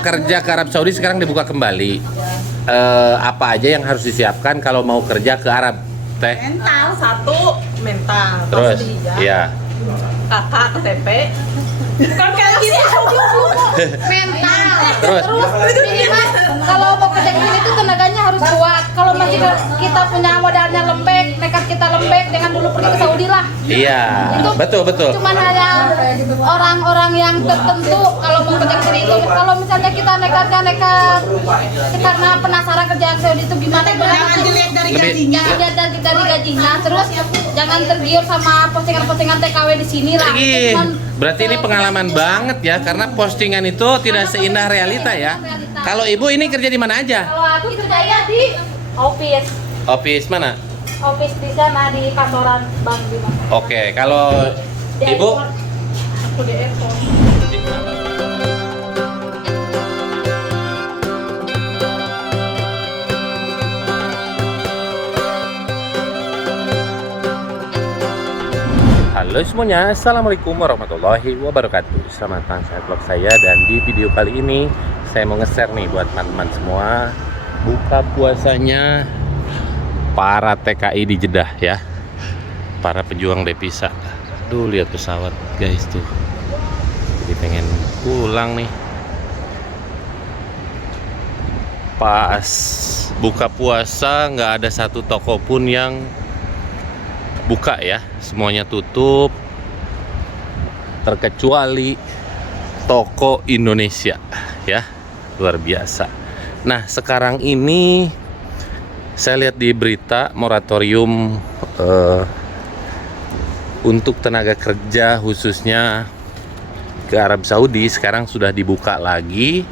kerja ke Arab Saudi sekarang dibuka kembali. Apa aja yang harus disiapkan kalau mau kerja ke Arab, Teh? Mental satu, mental. Terus, iya. Kakak KTP. Bukan kayak gini. Mental. Terus, Minimal kalau mau kerja di sini tuh tenaganya harus kuat. Kalau masih kita punya modalnya lembek, nekat kita lembek, jangan dulu pergi ke Saudi lah. iya, betul. Cuman hanya orang-orang yang tertentu kalau mau kerja di sini itu. Kalau misalnya kita nekat karena penasaran kerja di Saudi itu gimana? Jangan dilihat dari Lebih- gajinya. Dilihat dari gajinya, terus jangan tergiur sama postingan-postingan TKW di sini lah. Itu Ih, cuman berarti ini pengalaman banget ya, karena postingan itu tidak seindah realita ya. Kalau ibu ini kerja di mana aja? Kalau aku kerjanya di office. Office mana? Office di sana di kantoran bank di mana. Oke, kalau Di ibu? airport. Aku di airport. Halo semuanya, assalamualaikum warahmatullahi wabarakatuh. Selamat datang saya vlog saya, dan di video kali ini saya mau nge-share nih buat teman-teman semua buka puasanya para TKI di Jeddah ya, para pejuang devisa. Duh, lihat pesawat guys tuh, jadi pengen pulang nih. Pas buka puasa nggak ada satu toko pun yang buka ya, semuanya tutup terkecuali toko Indonesia ya, luar biasa. Nah sekarang ini saya lihat di berita moratorium untuk tenaga kerja khususnya ke Arab Saudi sekarang sudah dibuka lagi,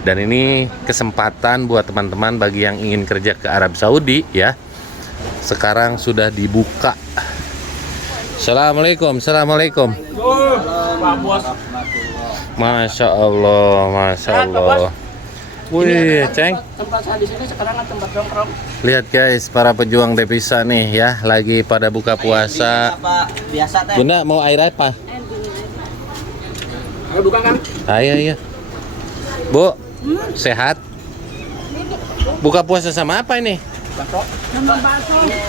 dan ini kesempatan buat teman-teman bagi yang ingin kerja ke Arab Saudi ya. Sekarang sudah dibuka. Assalamualaikum. Masya Allah. Wih, Ceng. Tempat saya di sini sekarang kan tempat nongkrong. Lihat guys, para pejuang devisa nih ya, lagi pada buka puasa. Biasa teh. Bunda mau air apa? Ayo buka kan? Iya. Bu, sehat? Buka puasa sama apa ini?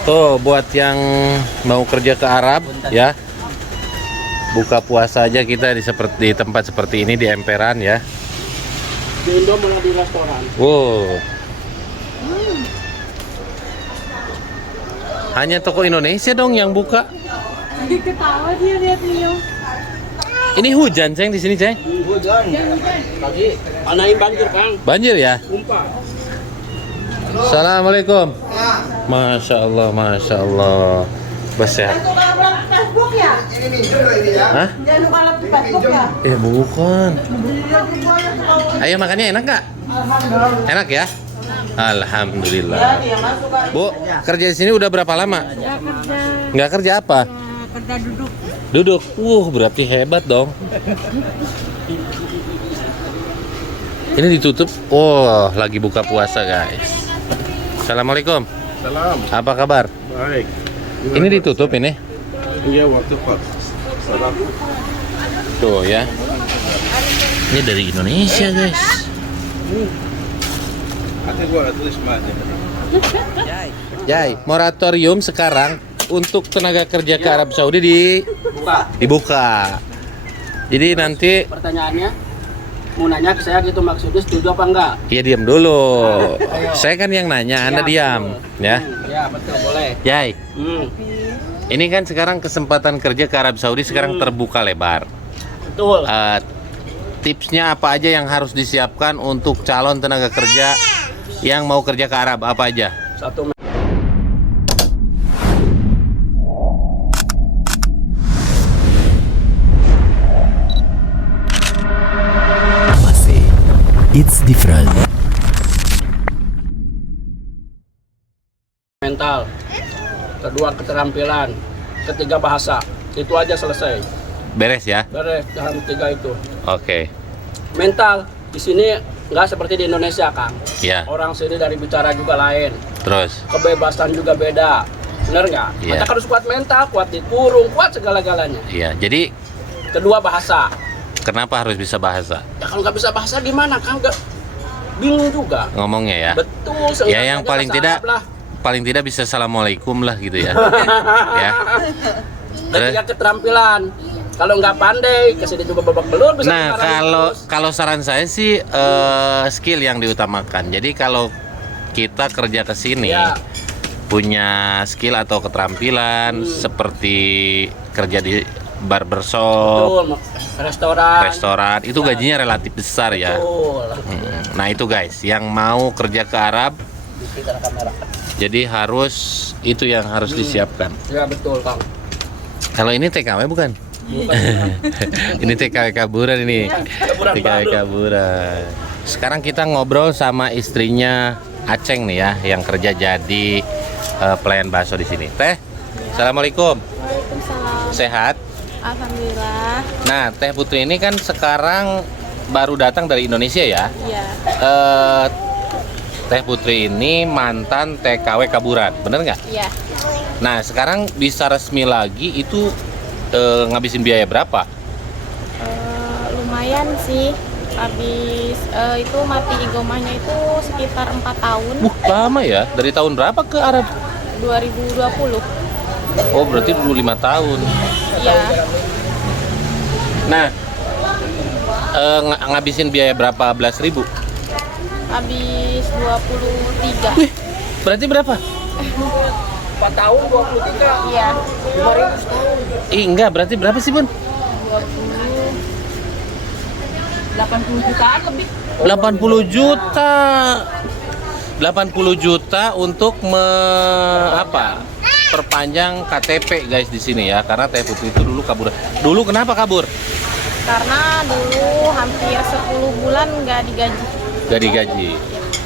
Tuh buat yang mau kerja ke Arab ya, buka puasa aja kita di tempat seperti ini di emperan ya. Di Indo malah di restoran. Wow. Hanya toko Indonesia dong yang buka. Lagi ketawa dia lihat Mio. Ini hujan Ceng di sini Ceng. Hujan. Pagi. Anain banjir Kang. Banjir ya. Tumpah. Assalamualaikum. Masya Allah. Bos ya. Jangan lupa upload Facebook ya. Hah? Jangan lupa upload Facebook ya. Bukan. Ayo makannya enak nggak? Enak ya? Alhamdulillah. Dia masuk kan. Bu, kerja di sini udah berapa lama? Ya kerja. Nggak kerja apa? Kerja duduk. Duduk. Berarti hebat dong. Ini ditutup. Oh, lagi buka puasa guys. Assalamualaikum. Salam. Apa kabar? Baik. Ini ditutup ini? Iya, waktu Pak. Salam. Tuh ya. Ini dari Indonesia guys. Aku gua tulis aja. Jai, moratorium sekarang untuk tenaga kerja ke Arab Saudi dibuka. Jadi nanti Pertanyaannya mau nanya ke saya gitu, maksudnya setuju apa enggak? ya diam dulu. Saya kan yang nanya, Anda diam ya. Ya betul, boleh. Jai, Hmm, ini kan sekarang kesempatan kerja ke Arab Saudi sekarang terbuka lebar. betul. Tipsnya apa aja yang harus disiapkan untuk calon tenaga kerja yang mau kerja ke Arab, apa aja? Satu It's different. mental. Kedua keterampilan. Ketiga bahasa. Itu aja selesai. Beres ya? Beres dalam tiga itu. Oke. Mental di sini nggak seperti di Indonesia, Kang. Ya, Orang sini dari bicara juga lain. terus. Kebebasan juga beda. Bener nggak? Iya. Kita harus kuat mental, kuat dikurung, kuat segala-galanya. Iya, jadi Kedua bahasa. Kenapa harus bisa bahasa? Ya kalau nggak bisa bahasa gimana? Kan nggak bingung juga. Ngomongnya ya. Betul. Ya yang paling tidak bisa assalamualaikum lah gitu ya. Ya. Ketiga keterampilan. Kalau nggak pandai, kasih dia juga babak belur. Bisa Nah, dimarahin kalau saran saya sih skill yang diutamakan. Jadi kalau kita kerja ke sini Ya. punya skill atau keterampilan seperti kerja di barbershop, Betul. Restoran. itu gajinya relatif besar ya. Betul. Nah, itu guys, yang mau kerja ke Arab, Di sekitar kamera. jadi harus itu yang harus disiapkan. Ya betul, Kang. Kalau ini TKW bukan? Ini TKW kaburan ini. Kaburan TKW baru. kaburan. Sekarang kita ngobrol sama istrinya Aceng nih ya, yang kerja jadi pelayan bakso di sini. Teh, assalamualaikum. Waalaikumsalam. Sehat? Alhamdulillah. Nah, Teh Putri ini kan sekarang baru datang dari Indonesia ya. Iya. Teh Putri ini mantan TKW kaburan, bener nggak? Iya. Nah, sekarang bisa resmi lagi itu ngabisin biaya berapa? Lumayan sih. Habis itu mati igomahnya itu sekitar 4 tahun. Lama ya. Dari tahun berapa ke Arab? 2020. Oh, berarti dulu 5 tahun. Iya. Nah, ngabisin biaya berapa belas ribu? Habis 23. Berarti berapa? 4 tahun 23. Iya. 5.000 setahun. Enggak, berarti berapa sih, Bun? 80 jutaan lebih. 80 juta. 80 juta untuk perpanjang KTP guys di sini ya, karena Teh Putri itu dulu kabur. Dulu kenapa kabur? Karena dulu hampir 10 bulan nggak digaji. Gak digaji.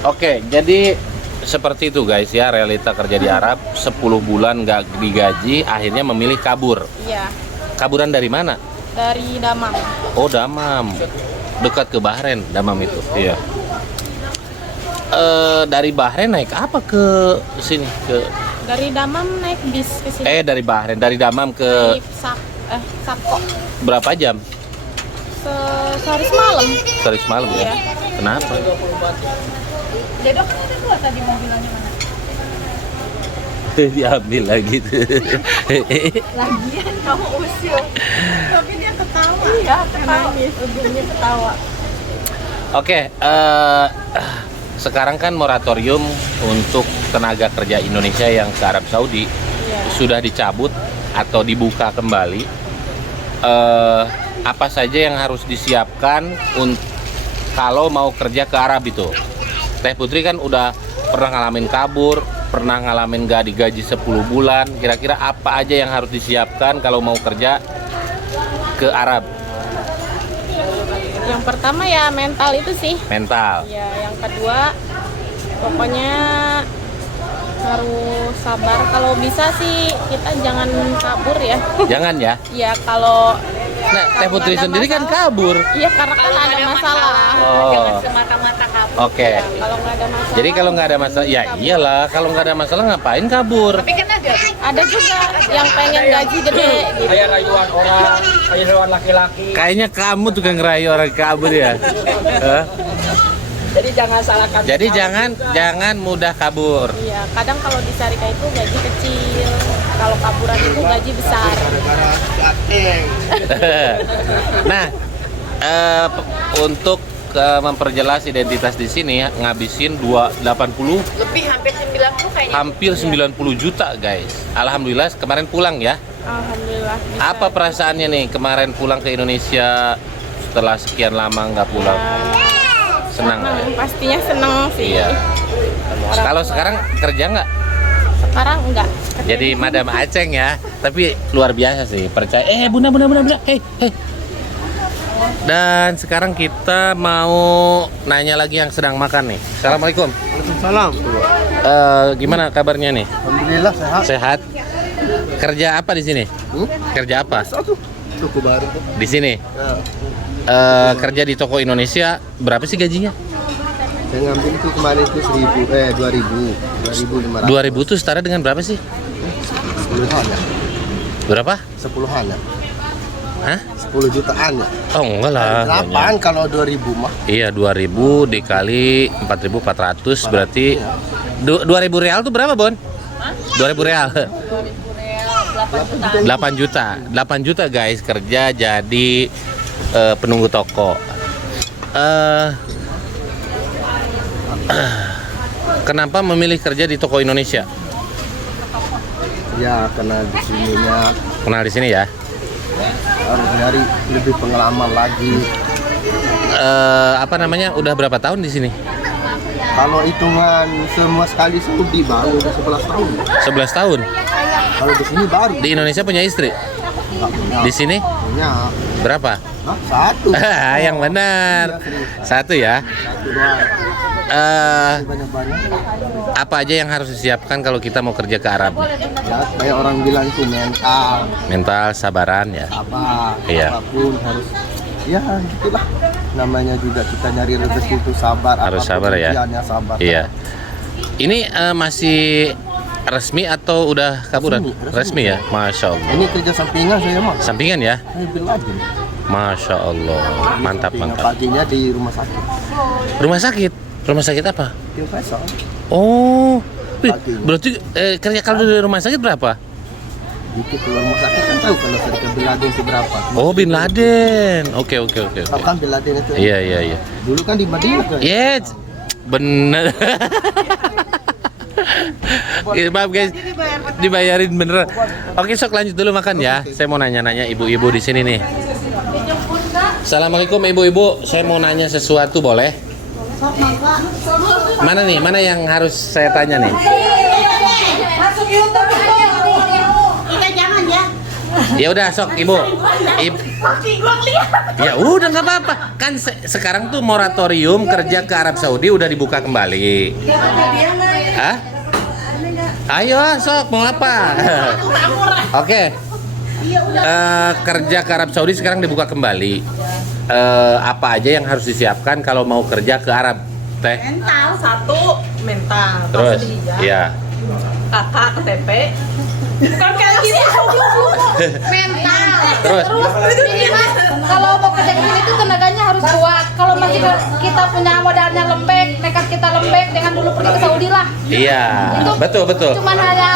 Oke, jadi seperti itu guys ya, realita kerja di Arab 10 bulan gak digaji, akhirnya memilih kabur. Iya. Kaburan dari mana? Dari Damam. Oh, Damam. Dekat ke Bahrain, Damam itu. Iya. Dari Bahrain naik apa ke sini? Dari Damam naik bis ke sini. Dari Bahrain, dari Damam ke Naik Sabko. berapa jam? Sehari semalam. Sehari semalam ya. Iya. Kenapa? Dedok kan ada 2 tadi mobilannya mana? Diambil lagi tuh. Lagian kamu usil. Tapi dia ketawa. Iya, ketawa. Ujungnya ketawa. Oke, sekarang kan moratorium untuk tenaga kerja Indonesia yang ke Arab Saudi Iya. sudah dicabut atau dibuka kembali. Apa saja yang harus disiapkan kalau mau kerja ke Arab itu? Teh Putri kan udah pernah ngalamin kabur, pernah ngalamin gak digaji 10 bulan. Kira-kira apa aja yang harus disiapkan kalau mau kerja ke Arab? Yang pertama ya mental itu sih. Mental. Ya, yang kedua pokoknya harus sabar. Kalau bisa sih kita jangan kabur ya. Jangan ya. Ya kalau Nah, Teh Putri ada sendiri kan masalah. kabur. Iya karena kan ada masalah. Oh. Jangan semata-mata kabur. Oke. Kalau nggak ada masalah. Jadi kalau nggak ada masalah, ya iyalah. Kalau nggak ada masalah ngapain kabur? Tapi kan ada juga yang pengen gaji gede gitu. Kayak rayuan orang, kayak rayuan laki-laki. Kayaknya kamu tukang ngerayu orang kabur ya. Hah? Jadi jangan salahkan. Jadi jangan mudah kabur. Iya, kadang kalau di Syarikat itu gaji kecil, kalau kaburan itu gaji besar. Nah, untuk memperjelas identitas di sini ya, ngabisin 80 lebih hampir 90 kayaknya. hampir 90 juta guys. Alhamdulillah kemarin pulang ya. Alhamdulillah. Bisa. Apa perasaannya nih kemarin pulang ke Indonesia setelah sekian lama nggak pulang? Senang nggak ya? Pastinya senang sih. Iya. Kalau sekarang kerja nggak? Sekarang enggak. Jadi Madam Aceng ya, tapi luar biasa sih, percaya. Bunda, hei. Dan sekarang kita mau nanya lagi yang sedang makan nih. Assalamualaikum. Waalaikumsalam. Gimana kabarnya nih? Alhamdulillah sehat. Sehat? Kerja apa di sini? Kerja apa? Toko baru. Di sini? Kerja di toko Indonesia, berapa sih gajinya? Saya ngambil itu kemarin itu 2.500. 2000 tuh setara dengan berapa sih? 10-an ya. Berapa? 10-an ya. Hah? 10 jutaan ya. Oh enggak lah. 8 kalau 2000 mah. Iya 2000 dikali 4.400 berarti 2000 real tuh berapa Bon? 2000 real. 8 juta. 8 juta guys kerja jadi penunggu toko. Kenapa memilih kerja di toko Indonesia? Ya karena di sininya Kenal di sini ya. harus nyari lebih pengalaman lagi. Apa namanya? Udah berapa tahun di sini? Kalau hitungan semua sekali Saudi baru udah 11 tahun. 11 tahun. Kalau di sini baru. Di Indonesia punya istri? Nggak punya. Di sini Punya. berapa? Hah? 1. Yang benar. Satu ya. 1 doang. Eh, Banyak-banyak. apa aja yang harus disiapkan kalau kita mau kerja ke Arab? Ya, kayak orang bilang itu mental, Mental, sabaran ya. apa, Iya. apapun harus. Ya gitulah. Namanya juga kita nyari rezeki itu sabar. Harus apapun sabar ya. ujiannya sabar. Iya. Ini masih resmi atau udah kaburan? Resmi. Resmi ya, masya Allah. Ini kerja sampingan saya mah. Sampingan ya, Saya bilang lagi. masya Allah. Mantap Sampingan mantap. paginya di rumah sakit. Rumah sakit, rumah sakit apa? Profesor. Oh, wih, Paginya. berarti kerja kalau di rumah sakit berapa? Dikit keluar rumah sakit kan tahu kalau sertifikat Bin Laden itu berapa. Oh, Bin Laden. Oke oke oke. Tahu kan Bin Laden itu? Iya iya iya. Dulu kan di Madinah kan. Yes, bener. Maaf guys, dibayarin bener. Oke, sok lanjut dulu makan ya. Saya mau nanya-nanya ibu-ibu di sini nih. Assalamualaikum ibu-ibu, saya mau nanya sesuatu boleh? Mana nih? Mana yang harus saya tanya nih? Masuk YouTube kita jangan ya. Ya udah sok ibu. Ya udah nggak apa-apa. Kan sekarang tuh moratorium kerja ke Arab Saudi udah dibuka kembali. Hah? Ayo sok mau apa? Oke. Kerja ke Arab Saudi sekarang dibuka kembali. Apa aja yang harus disiapkan kalau mau kerja ke Arab? Teh. Mental satu, mental. Terus, Pas dihijab, ya. kakak KTP. Bukan kayak gitu. Mental. Terus. Minimal kalau mau kerja gini tuh tenaganya harus kuat. Kalau masih kita punya modalnya lembek, nekat kita lembek, dengan dulu pergi ke Saudi lah. Iya, betul betul. Cuman hanya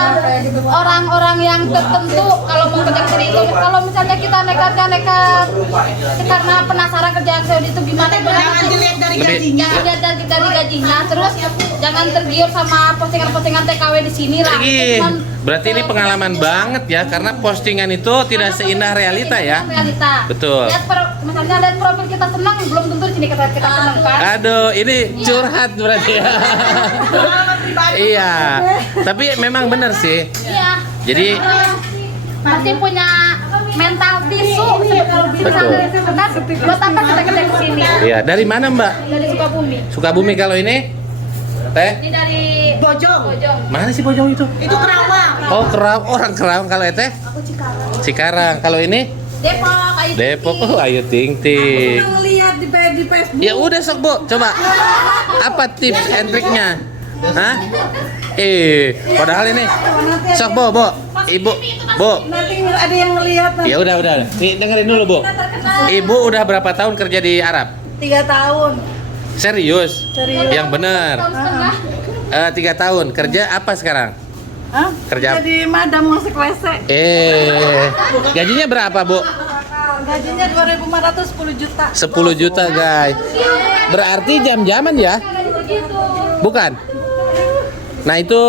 orang-orang yang tertentu kalau mau kerja sini itu. Kalau misalnya kita nekat karena penasaran kerja ke Saudi itu gimana? Jangan dilihat dari Lebih- gajinya. Jangan lihat dari gajinya, terus jangan tergiur sama postingan-postingan TKW di sini lah. Ih, Cuman, berarti ini pengalaman banget ya, karena postingan itu tidak seindah realita ya. Realita. Betul. Misalnya lihat profil kita senang, belum tentu di sini kita senang kan. Aduh, ini curhat berarti ya. Iya, tapi memang benar sih. Iya. Jadi Masih punya mental tisu Betul. kan buat apa kita kerja ke sini? iya, dari mana Mbak? Dari Sukabumi. Sukabumi kalau ini? Teh? Ini dari Bojong. Bojong. Mana sih Bojong itu? Itu Kerawang. Oh, Kerawang, orang Kerawang kalau Teh? Aku Cikarang. Cikarang. Kalau ini? Depok, Ayu Depok. Ting Ting. Oh, Ayu Ting Ting. Lihat di Facebook. Ya udah sok, Bu. Coba. Apa tips and triknya? Hah? Padahal ini sok, Bu. Ibu, Bu. Nanti ada yang ngelihat. Ya udah. Nih, dengerin dulu, Bu. Ibu udah berapa tahun kerja di Arab? 3 tahun. Serius? Serius. Yang benar. Tahun setengah. 3 tahun. Kerja apa sekarang? Hah? Kerja apa? Jadi madam masuk WC. Gajinya berapa, Bu? Gajinya 2.500 10 juta. 10 juta, guys. Berarti jam-jaman ya? Bukan? Nah, itu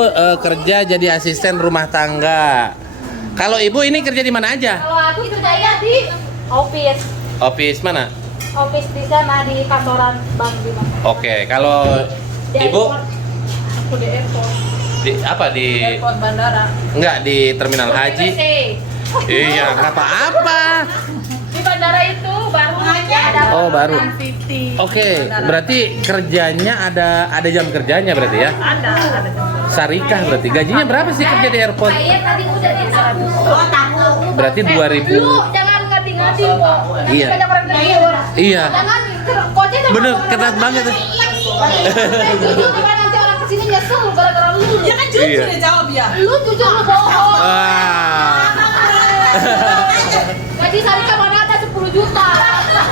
kerja jadi asisten rumah tangga. Kalau Ibu ini kerja di mana aja? Kalau aku kerjanya di office. Office mana? Office di sana di kantoran bank di mana? Oke, kalau Di Ibu airport. Aku di airport. di apa di Airport bandara. enggak di terminal haji? TBC. Iya, nggak apa-apa. Di bandara itu baru ada. Oh, baru. City. Oke, berarti kerjanya ada jam kerjanya berarti ya? Ada jam. Syarikah berarti. Gajinya berapa sih kerja di airport? Saya tadi udah di 100. Oh, tahu. Berarti 2000. Lu jangan ngadi-ngadi, Bo. Nanti Iya. banyak orang tergiur. Iya. Jangan kocek sama Bener, orang ketat lain. banget. Jujur, gimana nanti orang kesini nyesel gara-gara lu. Ya kan jujur Iya. ya jawab ya. Lu jujur lu bohong. Wah. Gaji Sarika mana juta.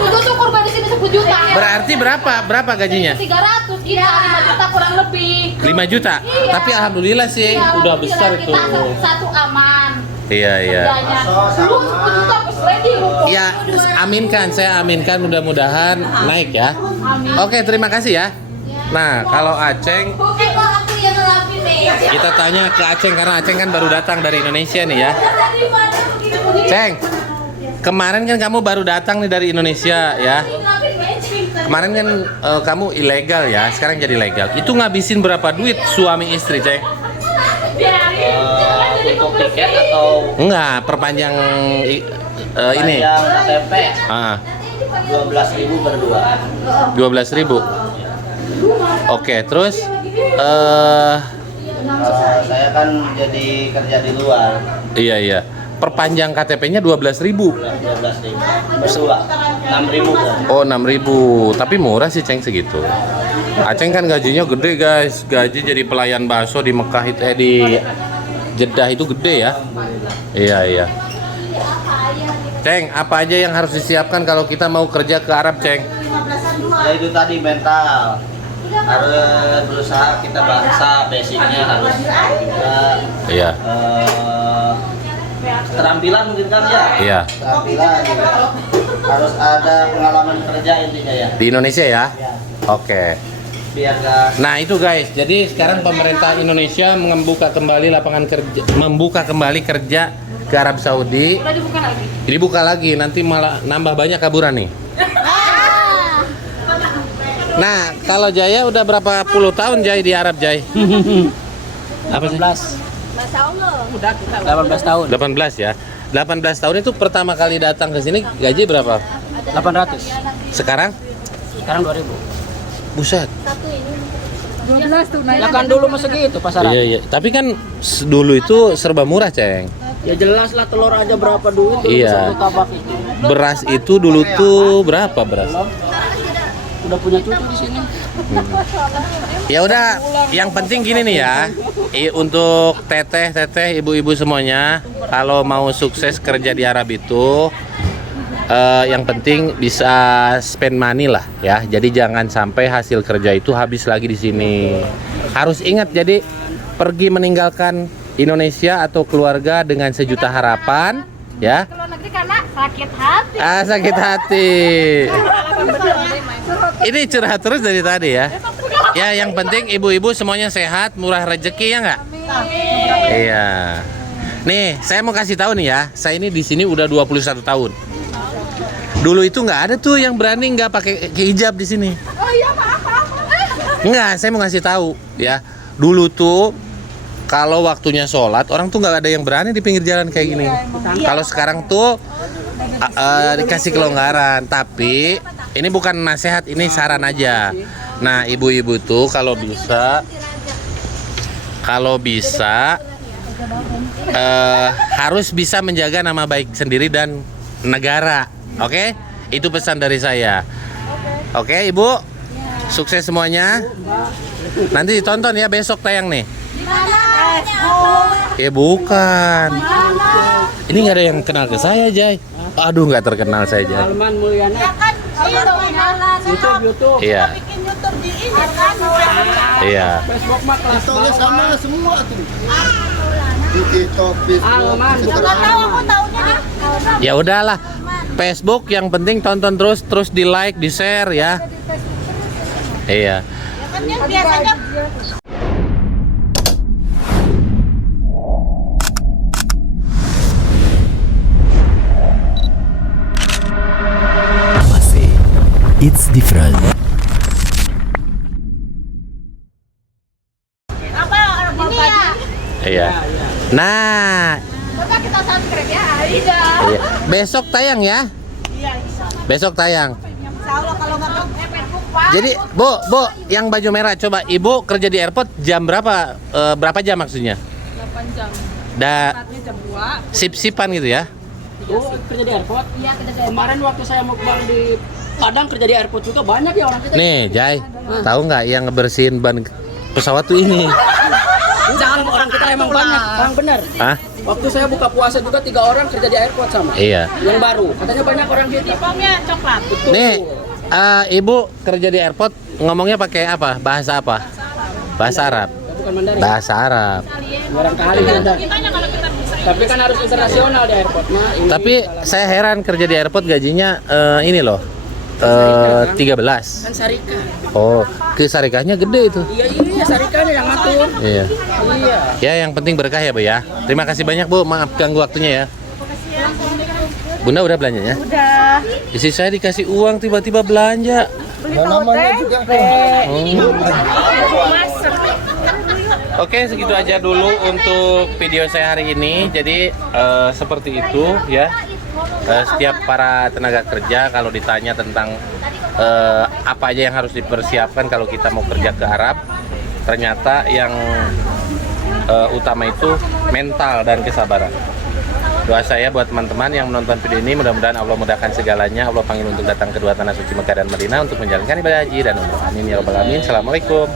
Itu syukur gue di sini 10 juta. Berarti berapa gajinya? 300 kita 5 juta kurang lebih. 5 juta. Iya. Tapi alhamdulillah sih Iya, udah alhamdulillah besar itu. Kita satu aman. Iya. Kerjanya. Lu 10 juta plus ready lu. Ya, saya aminkan mudah-mudahan naik ya. Amin. Oke, terima kasih ya. Nah, kalau Aceng, Kok aku yang ngelapin nih? kita tanya ke Aceng karena Aceng kan baru datang dari Indonesia nih ya. Dari mana begini? Ceng, kemarin kan kamu baru datang nih dari Indonesia ya. Ngelapin matching. Kemarin kan kamu ilegal ya, sekarang jadi legal. Itu ngabisin berapa duit suami istri, Ceng? Biarin. Jangan jadi Untuk pembeli. tiket atau Enggak, perpanjang ini. yang KTP Ah, 12.000 berdua. 12.000. Oke, terus Saya kan jadi kerja di luar. iya. Perpanjang KTP-nya 12.000. 12.000 berdua. 6.000 kan. Oh, 6.000. Tapi murah sih, Ceng, segitu. Aceng kan gajinya gede, guys. Gaji jadi pelayan bakso di Mekah itu di Jeddah itu gede ya. Iya. Ceng, apa aja yang harus disiapkan kalau kita mau kerja ke Arab, Ceng? Ya itu tadi mental. Harus berusaha kita bahasa basicnya harus juga Iya. keterampilan mungkin kan ya. Iya. Keterampilan juga. Harus ada pengalaman kerja intinya ya. Di Indonesia ya? Oke. Biar gak Nah, itu guys. Jadi sekarang pemerintah Indonesia membuka kembali kerja ke Arab Saudi. Udah dibuka lagi. Dibuka lagi, nanti malah nambah banyak kaburan nih. Nah, kalau Jaya udah berapa puluh tahun Jaya di Arab, Jaya? Apa sih? 18 tahun. 18 ya. 18 tahun itu pertama kali datang ke sini gaji berapa? 800. Sekarang? Sekarang 2000. Buset. 12 tuh naik. Ya kan dulu masih gitu pasaran. Iya. Tapi kan dulu itu serba murah, Ceng. Ya jelas lah telur aja berapa duit dulu Iya. satu tabak itu. Beras itu dulu tuh berapa beras? Udah punya cucu di sini. Ya udah, yang penting gini nih ya. Untuk teteh, ibu-ibu semuanya, kalau mau sukses kerja di Arab itu yang penting bisa spend money lah ya. Jadi jangan sampai hasil kerja itu habis lagi di sini. Harus ingat, jadi pergi meninggalkan Indonesia atau keluarga dengan sejuta harapan ya. Keluar negeri karena sakit hati. Sakit hati. Ini curhat terus dari tadi ya. Ya, yang penting ibu-ibu semuanya sehat, murah rezeki ya nggak? Iya. Nih, saya mau kasih tahu nih ya. Saya ini di sini udah 21 tahun. Dulu itu nggak ada tuh yang berani nggak pakai hijab di sini. Oh iya, maaf. Nggak, saya mau ngasih tahu ya. Dulu tuh kalau waktunya sholat, orang tuh nggak ada yang berani di pinggir jalan kayak gini. Kalau sekarang tuh dikasih kelonggaran, tapi ini bukan nasihat, ini saran aja. Nah, ibu-ibu tuh kalau bisa harus bisa menjaga nama baik sendiri dan negara. Oke? Itu pesan dari saya. Oke, Ibu? Sukses semuanya. Nanti ditonton ya, besok tayang nih. Ya bukan. Ini nggak ada yang kenal ke saya, Jay. Aduh, nggak terkenal saya, Jay. Alman Mulyana. YouTube. Iya. Bikin YouTube di ini kan. Iya. Facebook mah kelas bawah. sama semua tuh. Di TikTok, Facebook. Alman bukan Alman. Ya udahlah. Facebook yang penting tonton terus di like, di share ya. Iya. Kan yang biasanya It's different. ini ya. Iya. Nah, Coba kita subscribe ya. Iya. iya. Besok tayang ya. Besok tayang. Insya Allah kalau nggak tahu Facebook Pak. Jadi, Bu, yang baju merah coba Ibu kerja di airport jam berapa? Berapa jam maksudnya? 8 jam. Saatnya Jam 2. Sip-sipan gitu ya. Oh, kerja di airport. Iya, kita Kemarin waktu saya mukbang di Padang kerja di airport juga banyak ya orang kita. Nih, Jai, tahu nggak yang ngebersihin ban pesawat tuh ini? Jangan orang kita emang banyak, orang bener. Hah? Waktu saya buka puasa juga 3 orang kerja di airport sama. Iya. Yang baru. Katanya banyak orang gitu. Pomnya coklat. Nih, Ibu kerja di airport ngomongnya pakai apa? Bahasa apa? Bahasa Arab. Bukan Mandarin. Bahasa Arab. Barangkali ada. Tapi kan harus internasional di airport mah. Ini Tapi saya heran kerja di airport gajinya ini loh. 13. kan Sarika. Oh, ke Sarikahnya gede itu. Iya Sarikanya yang ngatur. Iya. Iya. Ya, yang penting berkah ya, Bu ya. Terima kasih banyak, Bu. Maaf ganggu waktunya ya. Bunda udah belanjanya? Udah. Istri saya dikasih uang tiba-tiba belanja. namanya juga Oke, segitu aja dulu untuk video saya hari ini. Jadi seperti itu ya. Setiap para tenaga kerja kalau ditanya tentang apa aja yang harus dipersiapkan kalau kita mau kerja ke Arab, ternyata yang utama itu mental dan kesabaran. Doa saya buat teman-teman yang menonton video ini, mudah-mudahan Allah mudahkan segalanya. Allah panggil untuk datang ke dua tanah suci Mekah dan Madinah untuk menjalankan ibadah haji dan umrah. Amin ya rabbal alamin. Assalamualaikum.